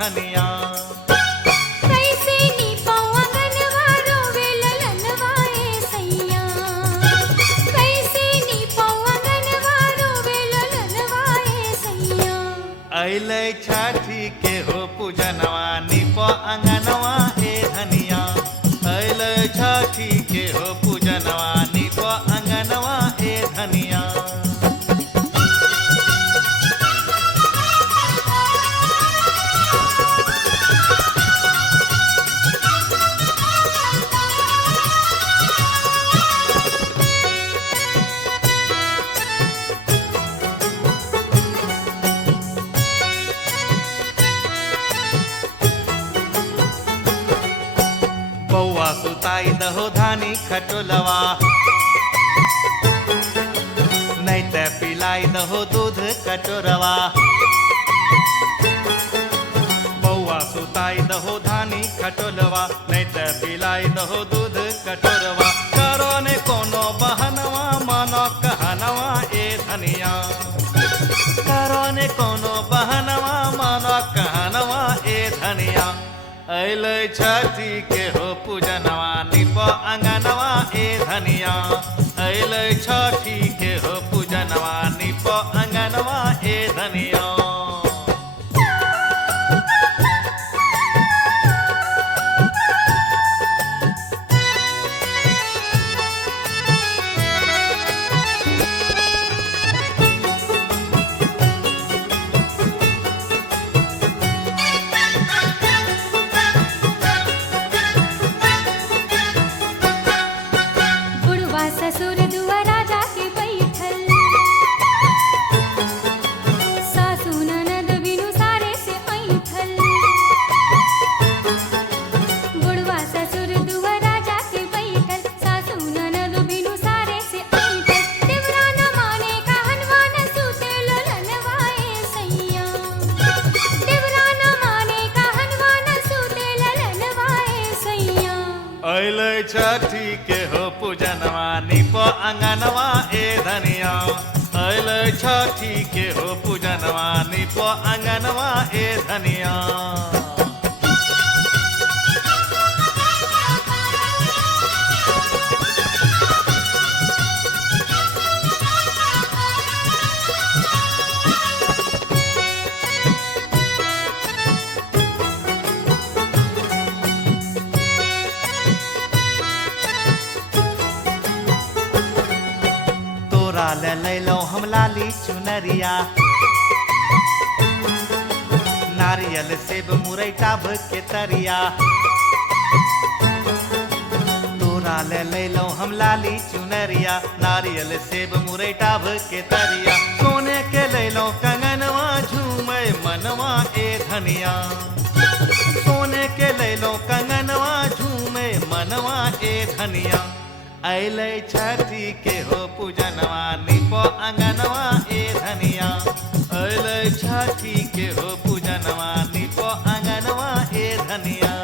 धनिया। कैसे नीपौ अंगनवा रोवे ललनवा ए सैया। कैसे नीपौ अंगनवा रोवे ललनवा ए सैया। अइलै छठी के हो पूजनवा निपो अंगनवा ए धनिया। अइलै छठी के हो पूजनवा निपो अंगनवा ए धनिया। बौआ सुताई दहो धानी खटोलवा। नहीं ते पिलाई दहो दूध कटोरवा। बौआ सुताई दहो धानी खटोलवा। नहीं ते पिलाई दहो दूध कटोरवा। करो ने कोनो बहनवा मानो कहनवा ए धनिया। करो ने कोनो बहनवा मानो कहनवा ए धनिया। अइलै छठी के हो पूजनवा निपो अंगनवा ए धनिया। अइलै छठी के हो पूजनवा निपो अंगनवा ए धनिया। बुढ़वा ससुर दुआरा जाके बैठल। सासू ननद बिनु सारे से ऐठल। बुढ़वा ससुर दुआरा जाके बैठल। सासू ननद बिनु सारे से ऐठल। देवरा न माने कहनवा न सूते ललनवा ए सैया। देवरा न माने कहनवा न सूते ललनवा ए सैया। अइलै छठी के हो पूजनवा निपो अंगनवा ए धनिया। अइलै छठी के हो पूजनवा निपो अंगनवा ए धनिया। तोरा ले लैलो हम लाली चुनरिया। नारियल सेब मुरई टाभ के तरिया। तोरा ले लैलो हम लाली चुनरिया। नारियल सेब मुरई टाभ के तरिया। सोने के लैलो कंगनवा झूमे मनवा ए धनिया। सोने के लैलो कंगनवा झूमे मनवा ए धनिया। अइलै छठी के हो पूजनवा निपो अंगनवा ए धनिया। अइलै छठी के हो पूजनवा निपो अंगनवा ए धनिया।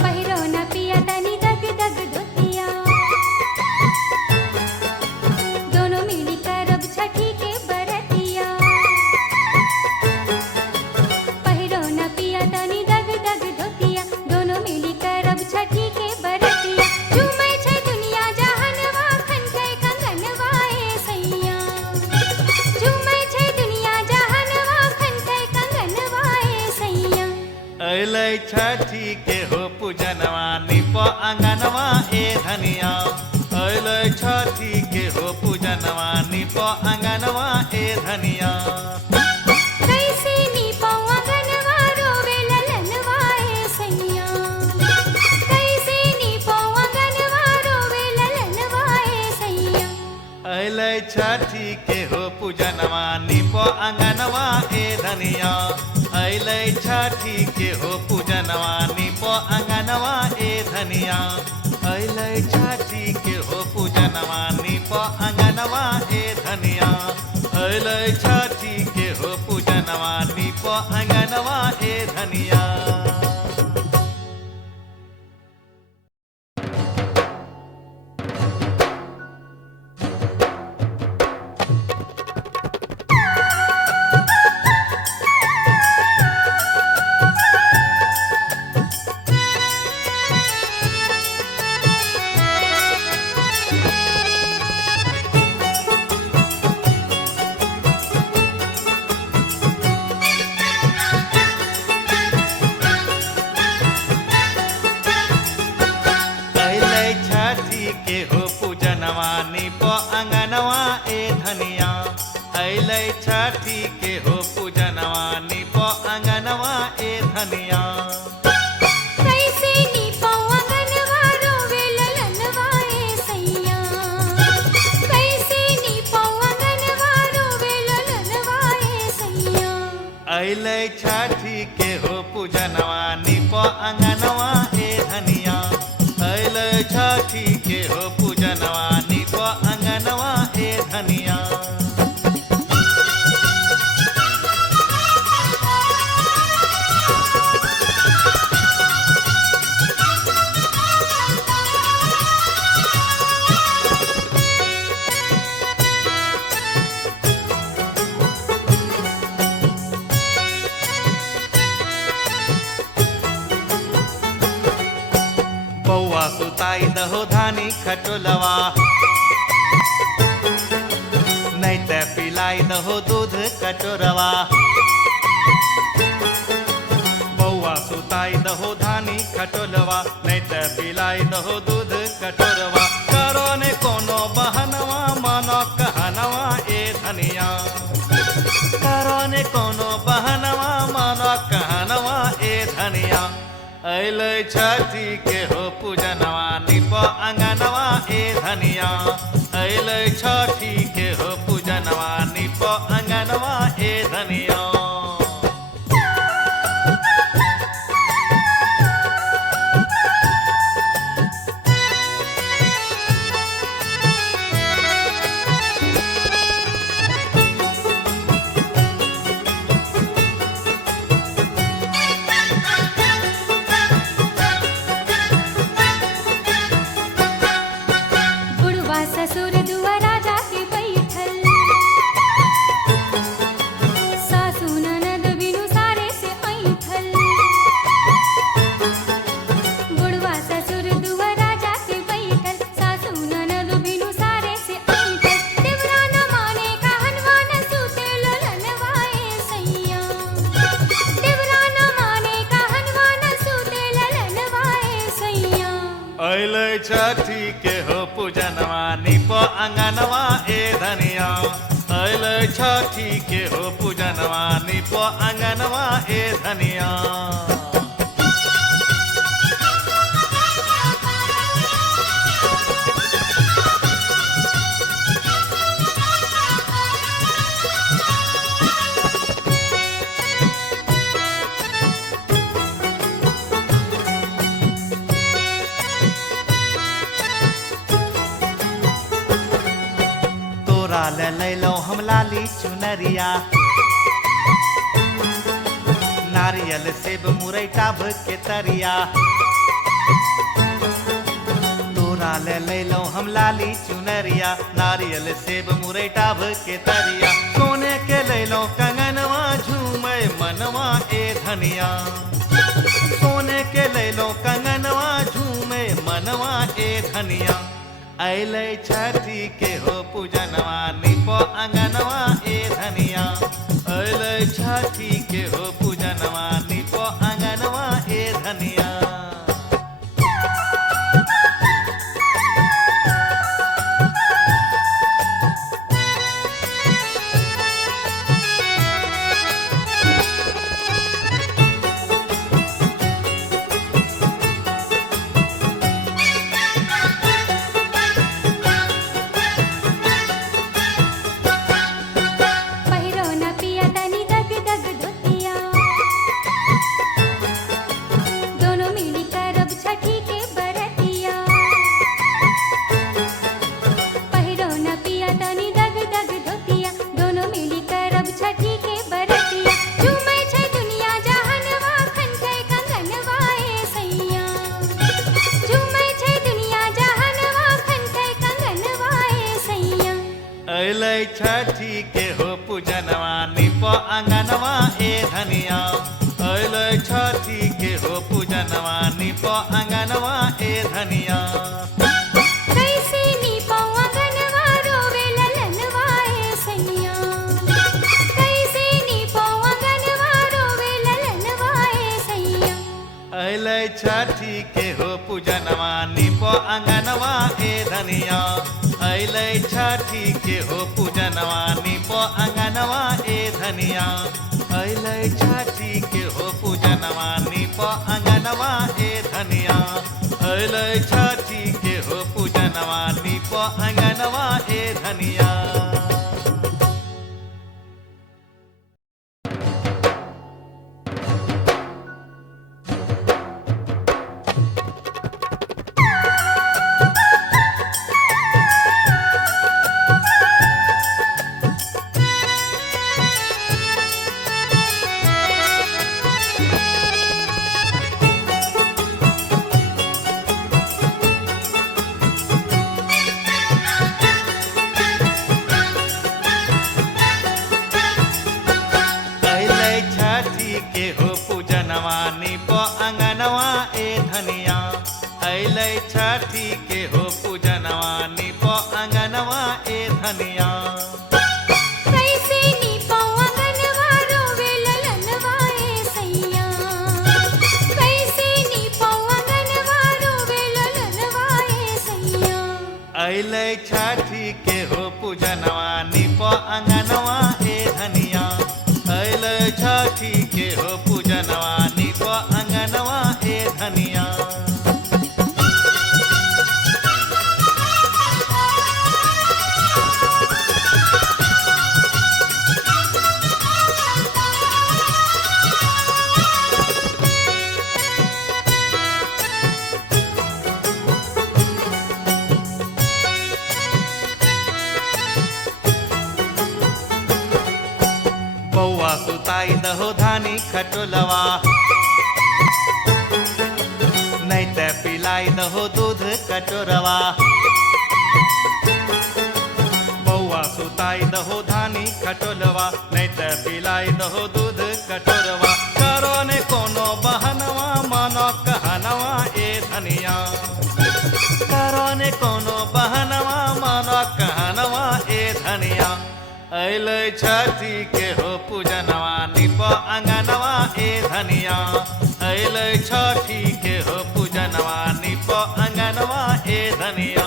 पहिरो न पिया तनी दग दग धोतिया। दोनों मिली करब छठी के बरतिया। पहिरो न पिया तनी दग दग धोतिया। दोनों मिली करब छठी के बरतिया। झूमै छै दुनिया जहनवा खनकै कंगनवा ए सैया। झूमै छै दुनिया जहनवा खनकै कंगनवा ए सैया। अइलै छठी के हो पूजनवा निपो अंगनवा ए धनिया। अइलै छठी के हो पूजनवा निपो अंगनवा ए धनिया। कैसे नीपौ अंगनवा रोवे ललनवा ए सैया। कैसे नीपौ अंगनवा रोवे ललनवा ए सैया। अइलै छठी के हो पूजनवा निपो अंगनवा ए धनिया। अइलै छठी के हो पूजनवा निपो अंगनवा ए धनिया। अइलै छठी के हो पूजनवा छठी के हो पूजनवा नीप अंगनवा ए धनिया। के हो पूजनवा नीप अंगनवा ए धनिया। अइलै छठी के हो पूजनवा नीप अंगनवा ए धनिया। कैसे नीपौ अंगनवा रोवे ललनवा ए सैया। कैसे नीपौ अंगनवा रोवे ललनवा ए सैया। अइलै छठी के हो पूजनवा नीप अंगनवा ए धनिया। अइलै छठी के हो पूजनवा नीप अंगनवा ए धनिया। बौआ सुताई दहो धानी खटोलवा। नहीं ते पिलाई दहो दूध कटोरवा। बौआ सुताई दहो धानी खटोलवा। नहीं ते पिलाई दहो दूध कटोरवा। करो ने कोनो बहनवा मानो कहनवा ए धनिया। करो ने कोनो बहनवा मानो कहनवा ए धनिया। अइलै छठी के हो पूजनवा नीप अंगनवा ए धनिया। अइलै छठी के हो पूजनवा नीप अंगनवा ए धनिया। ससुर दुआरा जाके बैठल। सासू ननद बिनु सारे से ऐठल। बुढ़वा ससुर दुआरा जाके बैठल। सासू ननद बिनु सारे से ऐठल। देवरा न माने कहनवा न सूते ललनवा ए सैया। देवरा न माने कहनवा न सूते ललनवा ए सैया। अइलै छठी के हो पूजनवा नीप अंगनवा ए धनिया। अइलै छठी के हो पूजनवा नीप अंगनवा ए धनिया। तोरा ले लैलौ हम लाली चुनरिया। नारियल सेब मुरई टाभ के तरिया। तोरा ले लैलौ हम लाली चुनरिया। नारियल सेब मुरई टाभ के तरिया। सोने के लैलौ कंगनवा झूमै मनवा ए धनिया। सोने के लैलौ कंगनवा झूमै मनवा ए धनिया। अइलै छठी के हो पूजनवा नीप अंगनवा ए धनिया। अइलै छठी के हो पूजनवा नीप अंगनवा ए धनिया। पहिरो न पिया तनी दग दग धोतिया। छठी के हो पूजनवा निप अंगनवा ए धनिया अइलै छठी के हो पूजनवा निप अंगनवा ए धनिया अइलै छठी के हो पूजनवा निप अंगनवा ए धनिया अइलै छठी के हो पूजनवा निप अंगनवा ए धनिया। के हो पूजनवा निप अंगनवा ए धनिया अइलै छठी के हो पूजनवा निप अंगनवा ए धनिया। कैसे निपौ अंगनवा रोवे ललनवा ए सैया कैसे निपौ अंगनवा रोवे ललनवा ए सैया अइलै छठी के हो पूजनवा निप अंगनवा ए धनिया अइलै छठी के हो पूजनवा निप अंगनवा ए धनिया। बौआ सुताई दहो धानी खटोलवा नहीं ते पिलाई दहो दूध कटोरवा। बौआ सुताई दहो धानी खटोलवा नहीं ते पिलाई दहो दूध कटोरवा। करो ने कोनो बहनवा मानो कहनवा ए धनिया करो ने कोनो बहनवा मानो कहनवा ए धनिया। अइलै छठी के हो पूजनवा निप अंगनवा ए धनिया अइलै छठी के हो पूजनवा निप अंगनवा ए धनिया।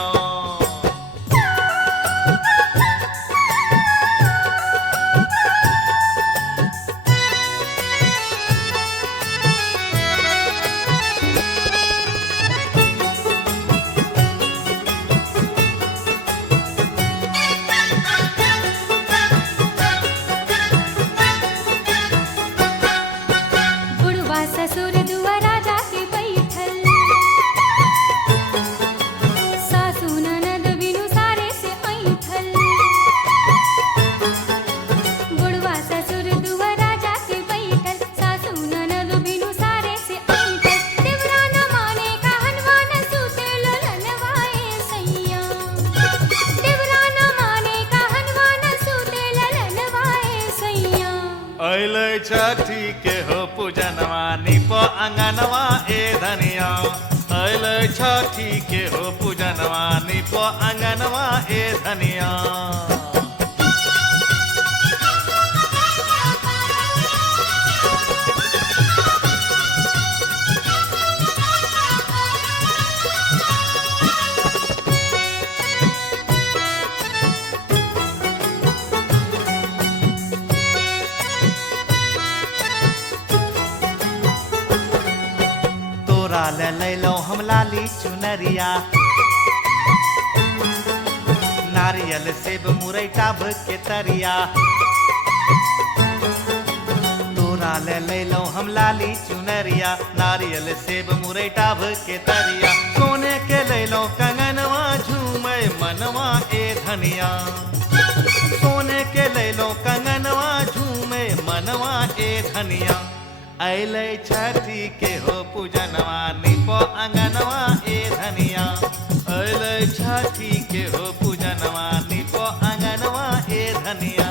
ससुर दुआरा जाके बैठल सासू ननद बिनु सारे से ऐठल बुढ़वा ससुर दुआरा जाके बैठल सासू ननद बिनु सारे से ऐठल। देवरा न माने कहनवा न सूते ललनवा ए सैया देवरा न माने कहनवा न सूते ललनवा ए सैया। अइलै छठी के हो पूजनवा निप अंगनवा ए धनिया अइलै छठी के हो पूजनवा निप अंगनवा ए धनिया। तोरा ले लैलौं हम लाली चुनरिया नारियल सेब मुरई टाभ के तरिया। तोरा ले लैलौं हम लाली चुनरिया नारियल सेब मुरई टाभ के तरिया। सोने के लैलौं कंगनवा झूमै मनवा ए धनिया सोने के लैलौं कंगनवा झूमै मनवा ए धनिया। अइलै छठी के हो पूजनवा निप अंगनवा ए धनिया अइलै छठी के हो पूजनवा निप अंगनवा ए धनिया।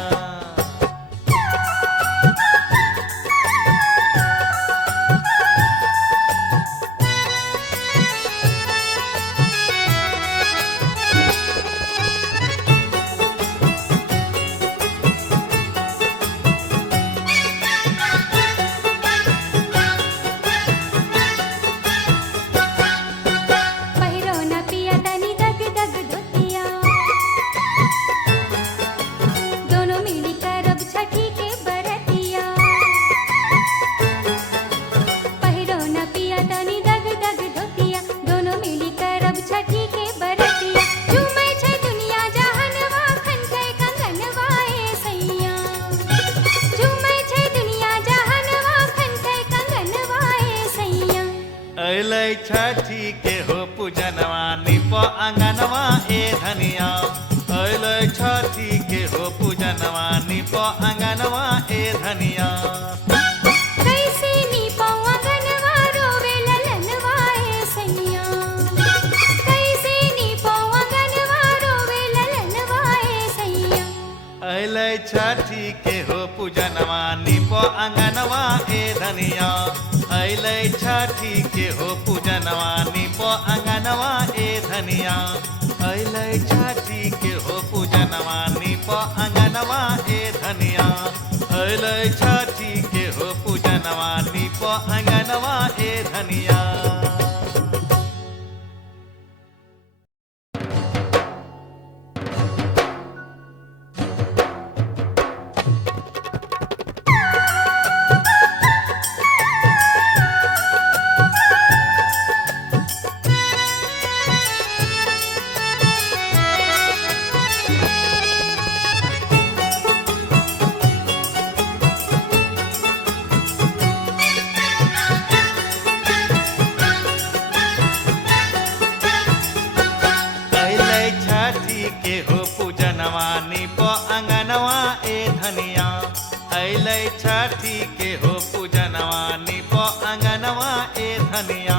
छठी के हो पूजनवा निप अंगनवा ए धनिया अलै छठी के हो पूजनवा निप अंगनवा ए धनिया कैसे नीपौं अंगनवा रोवे ललनवा ए सैया कैसे नीपौं अंगनवा रोवे ललनवा ए सैया अलै छठी के हो पूजनवा निप अंगनवा ए धनिया अलै छठी के हो पूजनवा निप अंगनवा ए धनिया अलै छठी के हो पूजनवा निप अंगनवा ए धनिया अलै छठी के हो पूजनवा निप अंगनवा ए धनिया के हो पूजनवा निप अंगनवा ए धनिया अलै छठी के हो पूजनवा निप अंगनवा ए धनिया